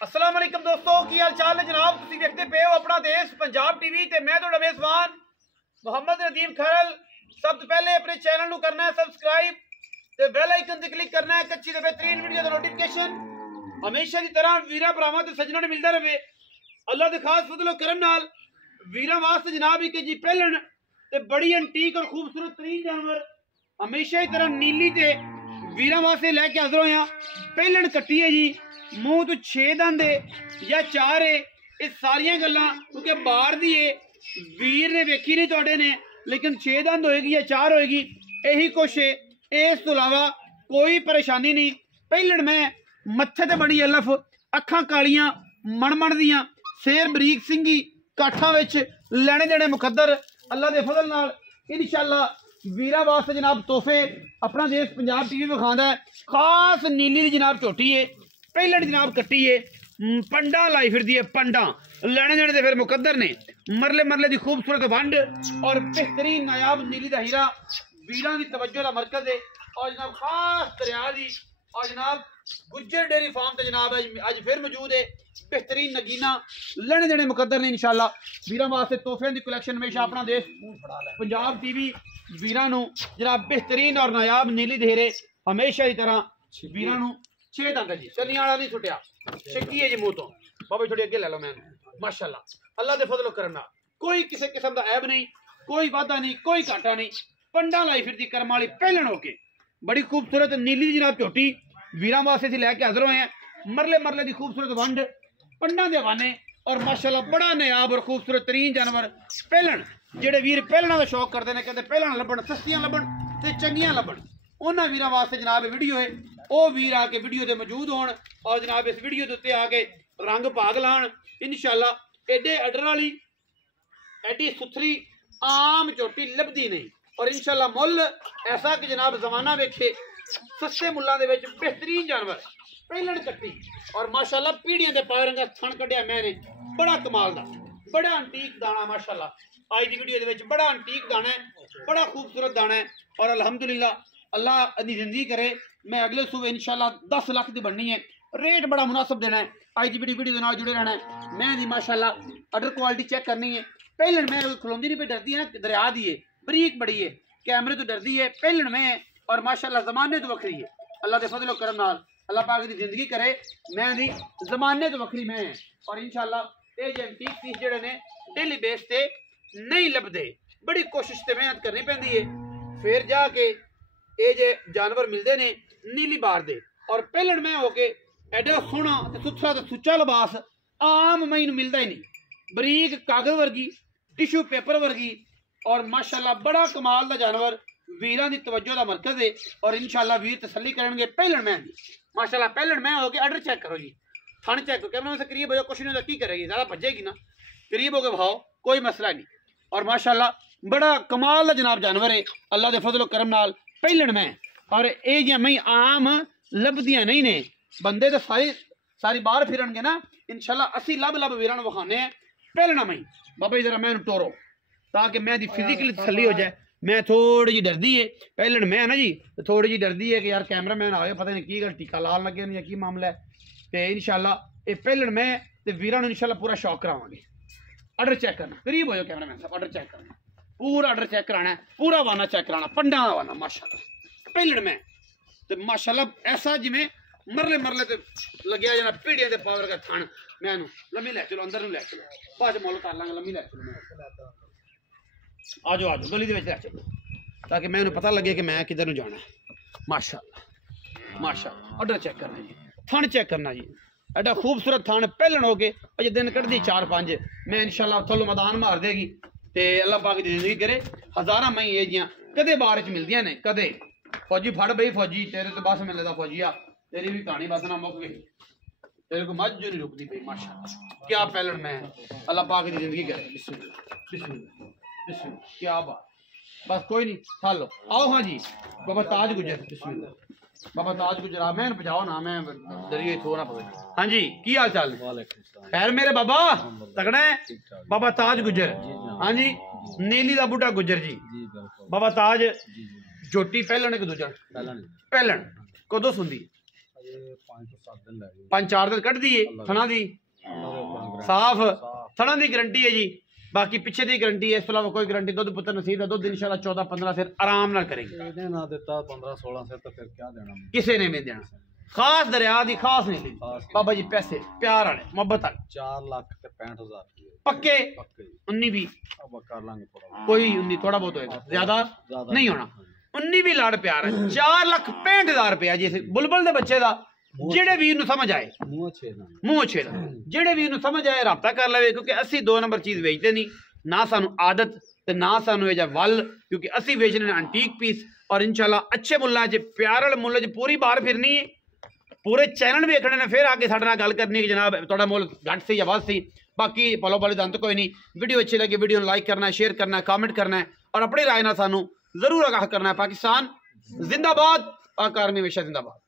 अस्सलाम वालेकुम दोस्तों, की हाल चाल है जनाब। तुसीं देखते पे हो अपना देश पंजाब टीवी ते मैं तुहाडा मेज़बान मोहम्मद नदीम खरल। सब तो पहले अपने चैनल नूं करना है सब्सक्राइब ते बेल आइकन ते क्लिक करना है कच्ची ते बेहतरीन वीडियो दा नोटिफिकेशन हमेशा की तरह वीरा भरावां ते सज्जनां नूं मिलदा रहे। अल्लाह दे खास फजलो करम नाल वीरां वास्ते जनाब एक जी पहलन ते बड़ी एंटीक और खूबसूरत तरीन जानवर हमेशा की तरह नीली ते वीरां वास्ते लैके हाज़र होया। पहलन कट्टी है जी, मूँह तो 6 दंद या 4 है। ये सारिया गल्लां क्योंकि बाहर दी है, वीर ने वेखी नहीं तुहाडे ने, लेकिन 6 दंद होएगी या 4 होएगी, यही कुछ है। इस तो इलावा कोई परेशानी नहीं। पहलन मैं मत्थे ते बड़ी अलफ, अखां कालियां मणमण दियां, शेर बरीक सिंगी, काठा विच लैने देने मुकद्दर अल्लाह दे फजल नाल इंशाअल्लाह वीरा वास्ते जनाब तोहफे अपना देश पंजाब टीवी विखांदा है। खास नीली दी जनाब झोटी है, पहलन जनाब कट्टी है, पंडा लाई फिरदी है, पंडा लैने देने ते फिर मुकद्दर ने। मरले मरले दी खूबसूरत वंड और बेहतरीन नायाब नीली दा हीरा वीरां दी तवज्जो दा मरकज है। और जनाब खास दरिया दी और जनाब गुज्जर डेयरी फार्म ते जनाब अज फिर मौजूद है। बेहतरीन नगीना लैने देने मुकद्दर ने इंशाअल्लाह। वीरां वास्ते तोहफे दी कलैक्शन हमेशा अपना देश पंजाब टीवी वीरां नूं जनाब बेहतरीन और नायाब नीली दे हीरे हमेशा की तरह वीरां नूं 6 दंद जी, चलियां वाला नहीं छुटिया, छिकी है जी मूँह तो। बाबा थोड़ी अगे लै लो मैं माशाअल्लाह अल्लाह दे फजलो करम नाल कोई किसी किस्म का ऐब नहीं, कोई वादा नहीं, कोई घाटा नहीं। पंडा लाई फिरदी कर्म वाली पहलन होके बड़ी खूबसूरत नीली जनाब झोटी वीरां वास्ते असीं लैके हाज़र होए हैं। मरले मरले दी खूबसूरत वंड पंडा दे हवाने और माशाअल्लाह बड़ा नायाब और खूबसूरत तरीन जानवर पहलन। जेड़े वीर पहलना का शौक करते हैं, कहते पहलन लभण, सस्तियां लभण ते चंगियां लभण, उन्हां वीरां वास्ते जनाब वीडियो है। वो वीर आके वीडियो दे मौजूद होण और जनाब इस वीडियो के उत्ते आके रंग भाग लाण इंशाअल्लाह। एडे अडर वाली एडी सुथरी आम झोटी लभदी नहीं और इंशाअल्लाह मुल ऐसा कि जनाब जमाना वेखे सस्ते मुल्लां दे विच बेहतरीन जानवर पहलन कट्टी और माशाअल्लाह पीढ़ियां दे पाए रंगा थण कढ़िया मैंने बड़ा कमाल दा, बड़ा अंटीक दाना माशाअल्लाह। आज दी वीडियो दे विच बड़ा अंटीक दाना है, बड़ा खूबसूरत दाना है और अल्हम्दुलिल्लाह अल्लाह दी जिंदगी करे। मैं अगले सूबे इंशाअल्लाह 10 लाख की बननी है, रेट बड़ा मुनासिब देना है। आज की वीडियो के नाल जुड़े रहना है। मैं दी माशाअल्लाह अडर क्वालिटी चेक करनी है। पहलन मैं खलोंदी नहीं पे डरदी है, दरिया दी है, बरीक बड़ी है, कैमरे तो डरदी है। पहलन मैं और माशाअल्लाह जमाने तो वखरी है। अल्लाह के फजलो करम नाल अल्लाह पाक दी जिंदगी करे। मैं दी जमाने तो वखरी मैं और इंशाअल्लाह ये एंटीक पीस जेड़े ने डेली बेस ते नहीं लभदे, बड़ी कोशिश ते मेहनत करनी पैंदी है फिर जाके ये जे जानवर मिलते ने नीली बार दे। और पहलन मैं होके एडा सोहना ते सुथरा ते सुच्चा लिबास आम मई नूं मिलदा ही नहीं। बरीक कागज वर्गी, टिशू पेपर वर्गी और माशाअल्लाह बड़ा कमाल दा जानवर वीरां दी तवज्जो दा मरकज है। और इंशाअल्लाह वीर तसल्ली करनगे। पहलन मैं दी माशाअल्लाह पहलन मैं होके अडर चेक करो जी, थन चेक करो, कैमरा से करीब हो जाओ, कुछ नहीं होता, की करेगी, ज़्यादा भजेगी ना, करीब होके भाओ, कोई मसला नहीं। और माशाअल्लाह बड़ा कमाल दा जनाब जानवर है अल्लाह दे फजलो करम नाल पहलन में। और ये जियां मई आम लभदियां नहीं ने, बंदे तो सारी बाहर फिरनगे ना इंशाअल्लाह। असी लब वीरां नूं विखाने हैं पहलना मई। बाबा जी जरा मैं टोरो ताकि मैं दी फिजिकली तसल्ली हो जाए। मैं थोड़ी जी डरदी है पहलन मैं ना जी, थोड़ी जी डरदी है कि यार कैमरा मैन आ गया, पता नहीं की गल टीका लाल लगे या की मामला है। तो इंशाअल्लाह ये पहलन मैं ते वीरां नूं इंशाअल्लाह पूरा शौक करावांगे। अडर चेक करना, करीब हो जाओ कैमरा मैन साहब, अडर चेक करना, पूरा अडर चेक कराना है, पूरा वाना चेक कराना, पंडा वाना माशाअल्लाह पहलन में। तो माशाअल्लाह ऐसा जिमें मरले मरले ते लग्या जाना पीढ़ियां दे पावर का थण। मैं लम्मी लै चलो, अंदर नूं लै चलो, बाद मुल कर लांगे, लम्मी लै चलो, आ जाओ गली दे विच लै चलो ताकि मैं पता लगे कि मैं किधर नूं जाना है। माशाअल्लाह माशाअल्लाह अडर चेक करना जी, थण चेक करना जी, एडा खूबसूरत थण पहलन हो गए। अजे दिन कढ़दी 4-5 मैं इंशाअल्लाह थल्लों मैदान मार देगी तो अल्लाह पाक दी जिंदगी करे। हज़ारां मई ये जियां कदे बार च मिलदियां ने, कदे फौजी फड़ बई फौजी तेरे तो बस मिलदा फौजिया, तेरी भी कहानी बस ना मुक गई, तेरे को मज जो नहीं रुकती पई। माशाअल्लाह क्या पहलन मैं, अल्लाह पाक दी जिंदगी करे। बिस्मिल्लाह बिस्मिल्लाह बिस्मिल्लाह, क्या बात, बस कोई नहीं थालो आओ। हाँ जी बाबा ताज गुजर, बिस्मिल्लाह बाबा ताज गुजर आ, मैं बचाओ ना, मैं दरिए थो ना पवे। हाँ जी की हाल चाल खैर मेरे बाबा तगड़ा है। बाबा ताज गुजर, हाँ जी नीली दा बुढ़ा गुजर जी। बाबा ताज झोटी पहलन कि दूजा? पहलन कदों सुंदी? 5-4 दिन कट दिए थना दी साफ थना दी गारंटी है जी। बाकी पिछे दी गारंटी है, इस अलावा कोई गारंटी दुध पुत्र नसीब है, दुध इंशाल्लाह 14-15 सिर आराम नाल करेंगे। ना देता 15-16 सिर तो फिर क्या देना, किसी ने नहीं देना। खास दरिया दी खास नहीं ली बाबा जी, पैसे प्यार वाले मोहब्बत वाले 4,65,000 पक्के 19 भी कर लांगे थोड़ा, कोई 19 थोड़ा बहुत होएगा, ज्यादा नहीं होना। 19 भी लाड़ प्यार है। 4,65,000 रुपया जी बुलबुल दे बच्चे दा। जेड़े भी इन्हू समझ आए मूंह छेड़ा, जेड़े भी इन्हू समझ आए राबता कर लवे, क्योंकि असी 2 नंबर चीज बेचते नहीं, ना सानू आदत ते ना सानू एजा वल, क्योंकि असी बेचने एंटीक पीस और इंशाल्लाह अच्छे मुल्लां च प्यार वाले मुल्ल च पूरी बार फिरनी है। पूरे चैनल वेखने ने फिर आके साडे नाल गल करनी कि जनाब थोड़ा मुल घट सी या वध सी। बाकी पलो पलो दंत कोई नहीं। वीडियो अच्छी लगी वीडियो लाइक करना है, शेयर करना है, कमेंट करना है और अपनी राय ना सानू जरूर आगाह करना है। पाकिस्तान जिंदाबाद, पाक आर्मी हमेशा जिंदाबाद।